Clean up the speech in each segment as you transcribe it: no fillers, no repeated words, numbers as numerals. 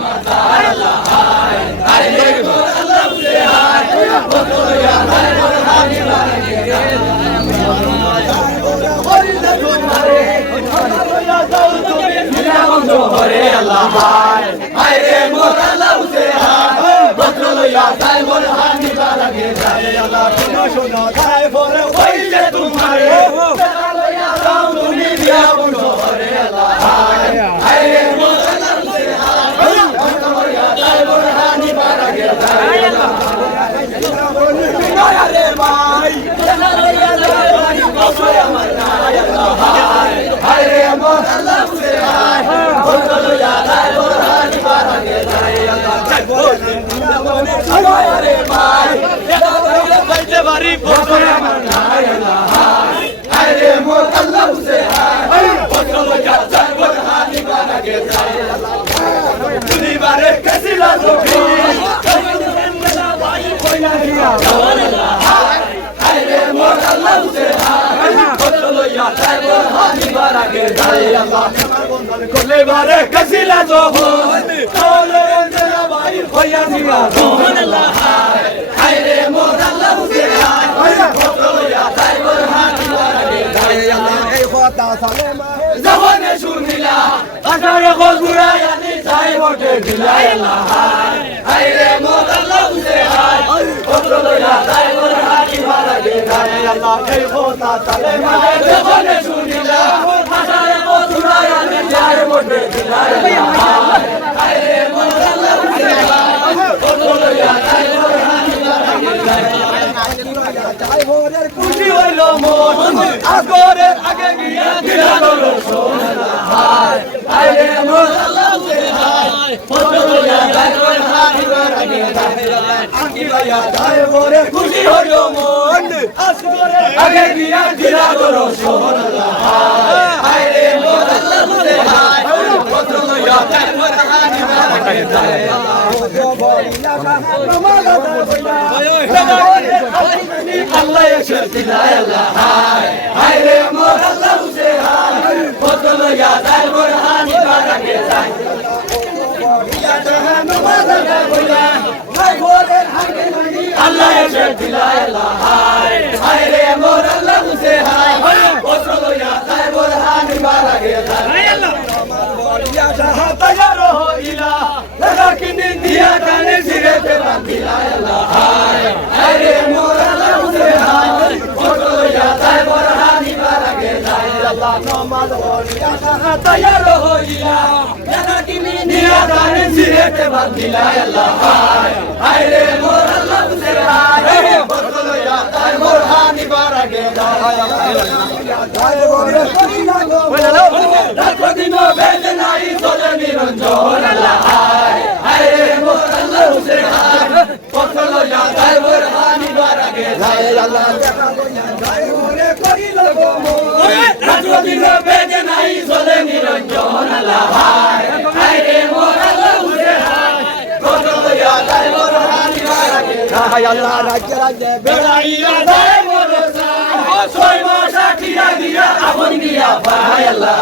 মাজার আল্লাহ হায় হায় রে মোর আল্লাহ বুঝে হায় কত লইয়া যায় মোর হানি বানাকে হরিলে তোমারে লইয়া যাও তুমি মিলা বন্ধ হরে আল্লাহ হায় হায় রে মোর আল্লাহ বুঝে হায় কত লইয়া যায় মোর হানি বানাকে যায় আল্লাহ শোনো শোনো যায় পরে হরিলে তোমারে লইয়া যাও তুমি মিলা বন্ধ হরে আল্লাহ হায় হায় রে মোর আল্লাহ বুঝে হায় কত লইয়া যায় মোর হানি বানাকে যায় আল্লাহ রে ভাই লইয়া যায় কত আমার নাই আল্লাহ হায় হায় রে মোর আল্লাহ বুঝে হায় কত লইয়া যায় মোর হানি বানাকে যায় আল্লাহ রে ভাই কইতে পারি কত আমার নাই আল্লাহ হায় হায় রে মোর আল্লাহ বুঝে হায় কত লইয়া যায় মোর হানি বানাকে যায় আল্লাহ দুনিবারে কাছিলা জমি ভাই কইলা দিয়া আল্লাহ হায় রে মোর আল্লাহ বুঝে হায় কত লইয়া যায় মোর হানি বানাকে যায় আল্লাহ কোলে বারে কাছিলা জমি কোলে এন্দেলা ভাই কইলা দিয়া আল্লাহ হায় রে মোর আল্লাহ বুঝে হায় কত লইয়া যায় মোর হানি বানাকে যায় আল্লাহ এই কথা সালেমা জবানে শুনিলা আশারে গজুরাই আনি যাই বটে দিলাই আল্লাহ হায় রে মোর আল্লাহ বুঝে হায় কত লইয়া যায় মোর হানি বানাকে যায় আল্লাহ এই কথা সালেমা জবানে শুনিলা আশারে গজুরাই আনি যাই বটে দিলাই আল্লাহ হায় রে মোর আল্লাহ বুঝে হায় কত লইয়া যায় মোর হানি বানাকে যায় খুশি হইল মন আগরে আগে গিয়া দিলা গলো সোনা হায় হায় রে মোর আল্লাহ বুঝে হায় কত লইয়া যায় মোর হানি বানাকে যায় আকি লইয়া যায় মোরে খুশি হইল মন আগরে আগে গিয়া দিলা গলো সোনা হায় হায় রে মোর আল্লাহ বুঝে হায় কত লইয়া যায় মোর হানি বানাকে যায় আল্লাহ এসে দিলাই আল্লাহ হায় হায় রে মোর আল্লাহ বুঝে হায় কত লইয়া যায় মোর হানি বানাকে যায় আল্লাহ এসে দিলাই আল্লাহ হায় হায় রে মোর আল্লাহ বুঝে হায় কত লইয়া যায় মোর হানি বানাকে যায় তৈয়ার হইলা লাগা কিনে দিয়া কানে সিরেতে বাঁধিলা আল্লাহ হায় হায় রে মোর আল্লাহ বুঝে হায় কত লইয়া যায় মোর হানি বানাকে যায় আল্লাহ নমাজ পড়িয়া তৈয়ার হইলা লাগা কিনে দিয়া কানে সিরেতে বাঁধিলা আল্লাহ হায় হায় রে মোর আল্লাহ বুঝে হায় কত লইয়া যায় মোর হানি বানাকে যায় রাত দিন বেদে নাই চলে নিরঞ্জন আল্লাহ হায় হায় রে মোর আল্লাহ বুঝে হায় কত লইয়া যায় মোর হানি বানাকে যায় আল্লাহ রাত দিন বেদে নাই চলে নিরঞ্জন আল্লাহ হায় হায় রে মোর আল্লাহ বুঝে হায় কত লইয়া যায় মোর হানি বানাকে যায় আল্লাহ রাজ্য রাজ্যে বেড়াইয়া যায় মোর ছয় মাস আখিয়া দিয়া আপন গিয়া পায় আল্লাহ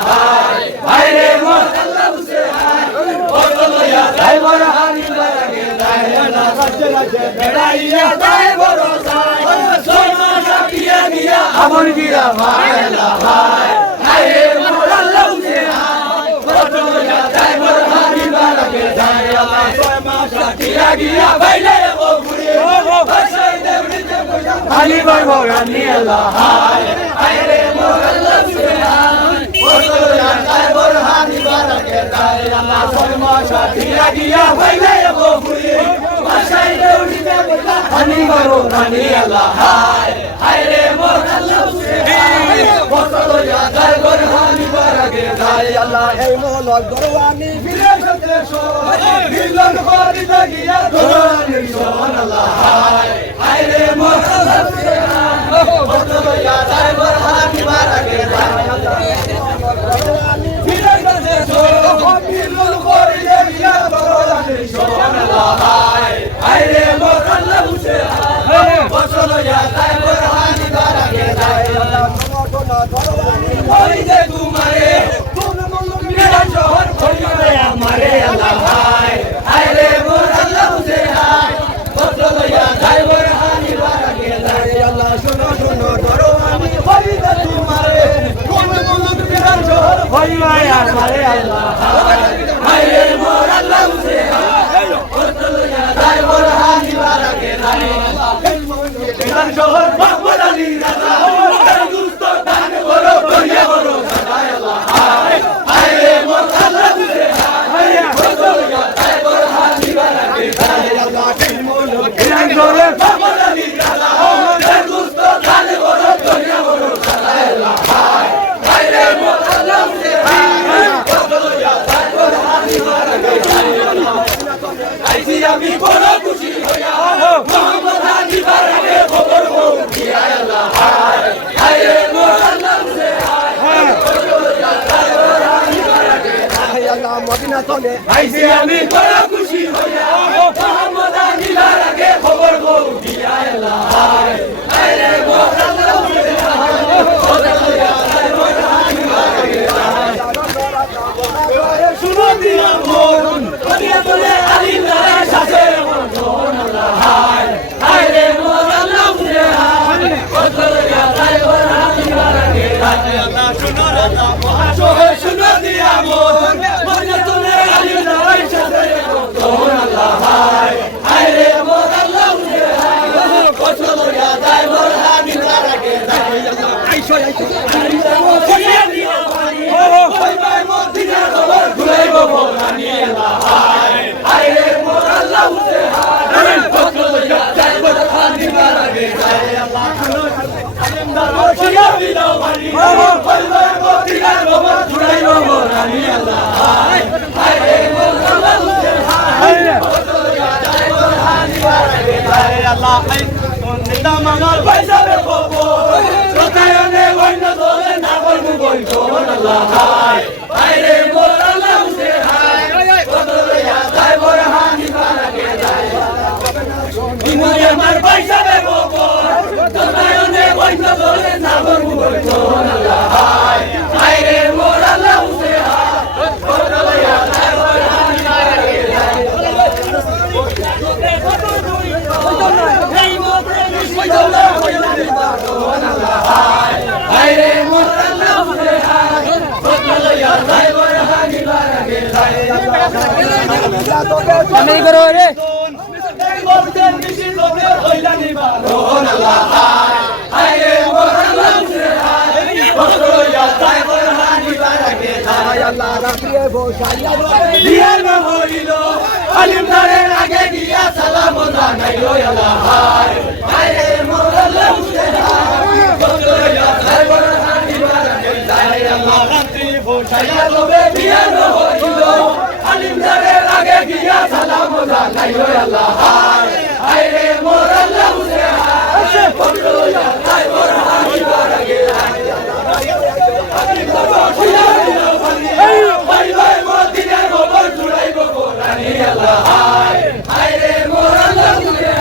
হায় রে মোর আল্লাহ বুঝে হায় কত লইয়া যায় মোর হানি বানাকে যায় আল্লাহ রাজ্যে রাজ্যে বেড়াইয়া যায় মোর ছয় মাস আখিয়া দিয়া আপন গিয়া পায় আল্লাহ হায় রে মোর আল্লাহ বুঝে হায় কত লইয়া যায় মোর হানি বানাকে যায় আল্লাহ ছয় মাস আখিয়া গিয়া বাইলে ও ঘুরে ভাষাই দেবরিতে হানি বানাকে আল্লাহ হায় রে মোর আল্লাহ বুঝে হায় কত লইয়া যায় মোর হানি বানাকে যায় আল্লাহ ছয় মাস আখিয়া গিয়া বাইলে ও ঘুরে ভাষাই দেবরিতে হানি বানাকে আল্লাহ হায় রে মোর আল্লাহ বুঝে হায় কত লইয়া যায় মোর হানি বানাকে যায় আল্লাহ এই মোলক দরওয়ানি ফিরে সতে সো দিলন খরিদা গিয়া দরওয়ানি সোন আল্লাহ হায় রে মোর আল্লাহ বুঝে হায় কত লইয়া যায় মোর হানি বানাকে যায় আল্লাহ ফিরে সতে সো দিলন খরিদা গিয়া দরওয়ানি সোন আল্লাহ হায় রে মোর আল্লাহ বুঝে হায় কত লইয়া যায় মোর হানি বানাকে যায় আল্লাহ দরওয়ানি খরিদে তোমারে কোন মূল্য মেরা জহর খরিদে আমারে আল্লাহ না চলে আইছি আমি বড় খুশি হইয়া মোহাম্মদ আলীর আগে খবর গো দিয়া আল্লাহ আরে মোরাল্লাহ উঠে শুনো দিয়া মন বলিয়া বলে আলীর সাথে মন আল্লাহ আরে মোরাল্লাহ উঠে কত লইয়া তাই বড় আলীর আগে আল্লাহ শুনো রাতা মহাশয় শুনো দিয়া মন বলিয়া বলে আলীর সাথে মন আল্লাহ আরে মোরাল্লাহ উঠে কত লইয়া তাই বড় আলীর আগে আইসো আইসো ওই ভাই মদিনা খবর ঘুরাইবো বলানি আল্লাহ আরে মোরাল্লাহ উঠে কত লইয়া তাই বড় আলীর আগে আল্লাহ শিয়া দিলাও বাড়ি ওই ভাই মদিনা খবর ঘুরাইবো বলানি আল্লাহ আরে মোরাল্লাহ উঠে কত লইয়া তাই বড় আলীর আগে আল্লাহ নিদা মামার পয়সা রে খবর কথায়নে বইন দলে না বলবো বইতো আল্লাহ আরে মোরাল্লাহ উঠে কত লইয়া তাই বড় হানি বারাকে যায় ইমরে আমার পয়সা রে খবর কথায়নে বইন দলে না বলবো বইতো আল্লাহ আরে মোরাল্লাহ উঠে কত লইয়া তাই বড় হানি বারাকে যায় আরে মোরাল্লাহ উঠে কত লইয়া তাই বড় হানি বারাকে যায় আমি করো রে বলতে মিশি লোকে হইলা নিবা আল্লাহ আরে মোরাল্লাহ উঠে কত লইয়া তাই বড় হানি বারাকে যায় আল্লাহ রাখিয়ে বসাইয়া দিয়ার না হইল আলিমদারের আগে গিয়া সালাম জানাইলো আল্লাহ আরে মোরাল্লাহ উঠে কত লইয়া তাই বড় হানি বারাকে যায় আল্লাহ রাত্রি বসাইয়া তবে দিয়ার না হইল আলিমদারের আগে গিয়া সালাম জানাইলো আল্লাহ আরে মোরাল্লাহ উঠে কত লইয়া তাই বড় হানি বারাকে যায় ভাই ভাই মদিনা খবর ছড়াইবো কোরআনি আল্লাহ আরে মোরাল্লাহ উঠে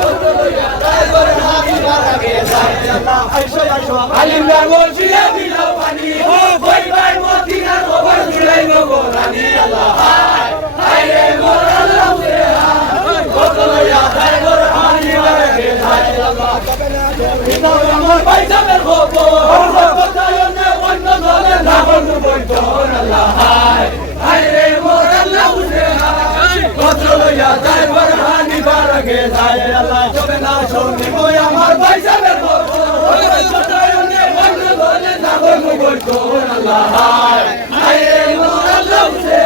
কত লইয়া তাই বড় হানি বারাকে যায় আল্লাহ আইসো আইসো আলিমদার বলছিয়া দিলাও পানি ভাই ভাই মদিনা খবর ছড়াইবো কোরআনি আল্লাহ আরে মোরাল্লাহ উঠে কত লইয়া তাই বড় হানি বারাকে যায় আল্লাহ আমার পয়সা বের খবর কথায়নে বইন দলে না বলবো বইতো আল্লাহ আরে মোরাল্লাহ উঠে কত লইয়া তাই বড় হানি বারাকে যায় আল্লাহ তবে না শুনিব আমার পয়সা বের খবর কথায়নে বইন দলে না বলবো বইতো আল্লাহ আরে মোরাল্লাহ উঠে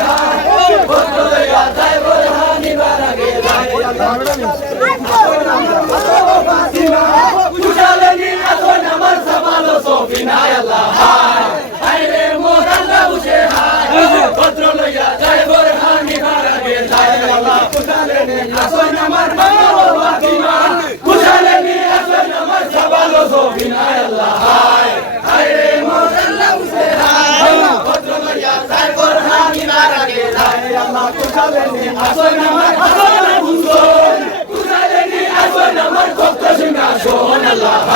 কত লইয়া তাই বড় হানি বারাকে যায় আল্লাহ কুশালেনি আসন আমার সামালো সফিনা আল্লাহ আরে মোরাল্লাহ উঠে কত লইয়া তাই বড় হানি বারাকে যায় আল্লাহ কুশালেনি আসন আমার মামা ফাতিমা কুশালেনি আসন আমার সামালো সফিনা আল্লাহ আরে মোরাল্লাহ উঠে কত লইয়া তাই বড় হানি বারাকে যায় আল্লাহ কুশালেনি আসন আমার হাসান হুসেন কুশালেনি আসন আমার ভক্ত সিংহাসন আল্লাহ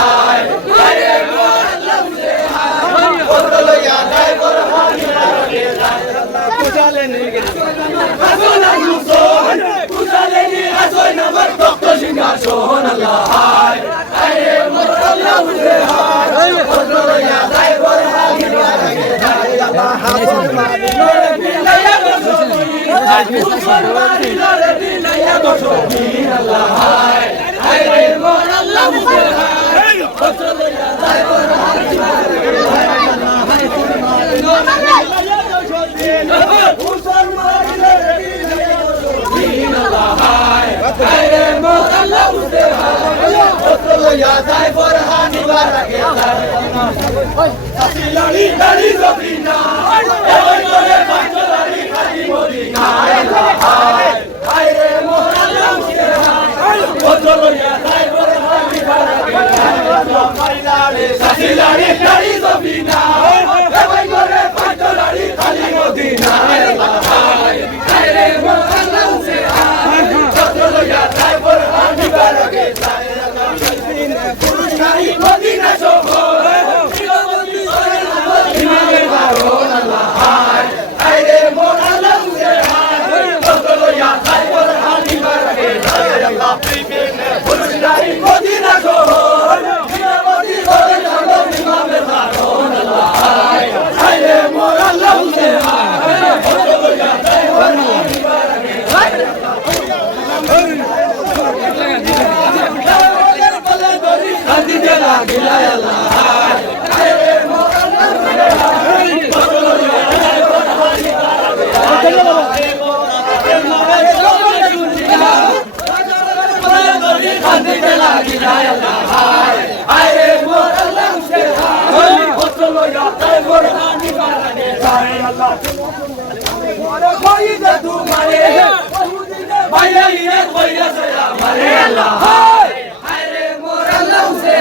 আরে মোরাল্লাহ উঠে কত লইয়া তাই বড় হানি বারাকে যায় আল্লাহ কুশালেনি আসন হুসেন কুশালেনি আসন আমার ভক্ত সিংহাসন আল্লাহ আরে মোরাল্লাহ উঠে কত লইয়া তাই বড় হানি বারাকে যায় আল্লাহ হাসন বিলায়া মুসলমানি লরে বিলায়া মুসলমানি আল্লাহ আরে মোরাল্লাহ উঠে কত লইয়া তাই বড় হানি বারাকে যায় আল্লাহ মুসলমানি লরে বিলায়া মুসলমানি আল্লাহ আরে মোরাল্লাহ উঠে কত লইয়া তাই বড় হানি বারাকে যায় লালি লালি জবিনা ওই করে পাঁচলালি খালি মদিনা আরে মোরাল্লাহ উঠে কত লইয়া তাই বড় হানি বারাকে যায় লালি লালি লালি জবিনা ওই করে পাঁচলালি খালি মদিনা যায় আল্লাহ হায় হায় রে মোর আল্লাহ সে হায় অস্ত্র লইয়া তাই মোর হানি বাড়াগে যায় আল্লাহ মোর কই যে তোমারে বাইরে কইরা যায় মারে আল্লাহ হায় হায় রে মোর আল্লাহ সে